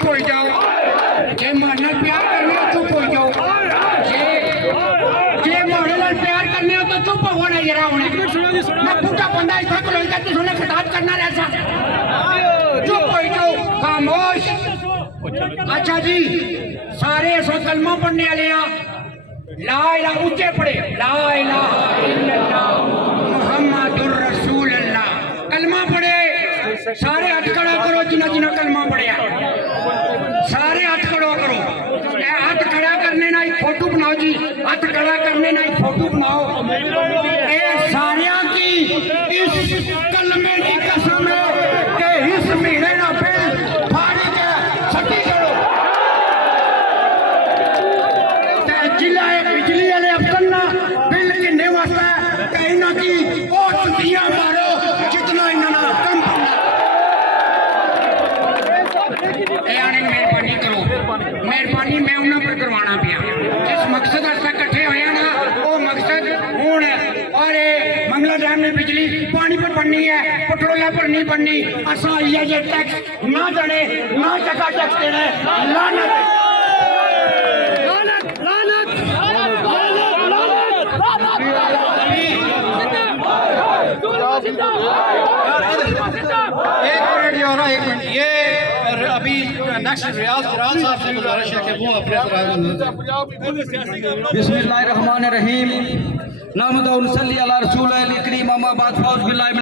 चुप हो जाओ, जे मारे प्यार करने हो चुप हो जाओ, जे मारे प्यार करने हो तो चुप हो ना जरा होने। मैं बूढ़ा बंदा इतना खलोता तुझे खिताब करना रहता, चुप हो जाओ, खामोश। अच्छा जी, सारे ऐसा कलमा पढ़ने वाले ला इलाहा ऊंचे पढ़े, ला इलाहा इल्लल्लाह मुहम्मदुर रसूलुल्लाह कलमा पढ़े। सारे हाथ खड़ा करो जिन्हें जिन्हें कलमा पढ़िया, सारे हाथ खड़ा करो। हाथ खड़ा करने ना एक फोटो बनाओ जी, हाथ खड़ा करने ना एक फोटो बनाओ। ये सारिया की इस कलमे की कसम है कि इस महीने ना बिल फाड़ी के सटी करो। जिला बिजली वाले अफसर ना बिल किन्ने वास्ता कहीं ना की वो चुटियां मारो जितना इन्होंने कम करना। मेहरबानी करो, मेहरबानी मैं उन्होंने पर करवाना पिया। जिस मकसद वास्ते इकट्ठे होए ना वो मकसद हूं है। और मंगला डैम में बिजली पानी पर बननी है, पेट्रोल पर नहीं बननी। असा ये टैक्स ना चढ़े ना टका टैक्स देना, लानत एक मिनट ये अभी नेक्स्ट रियाज साहब से गुजारिश है कि वो अपने बिस्मिल्लाहिर्रहमानिर्रहीम नामदुल सल्ली अला रसूलिल करीम अम्मा बाद फौज बिल्लाहि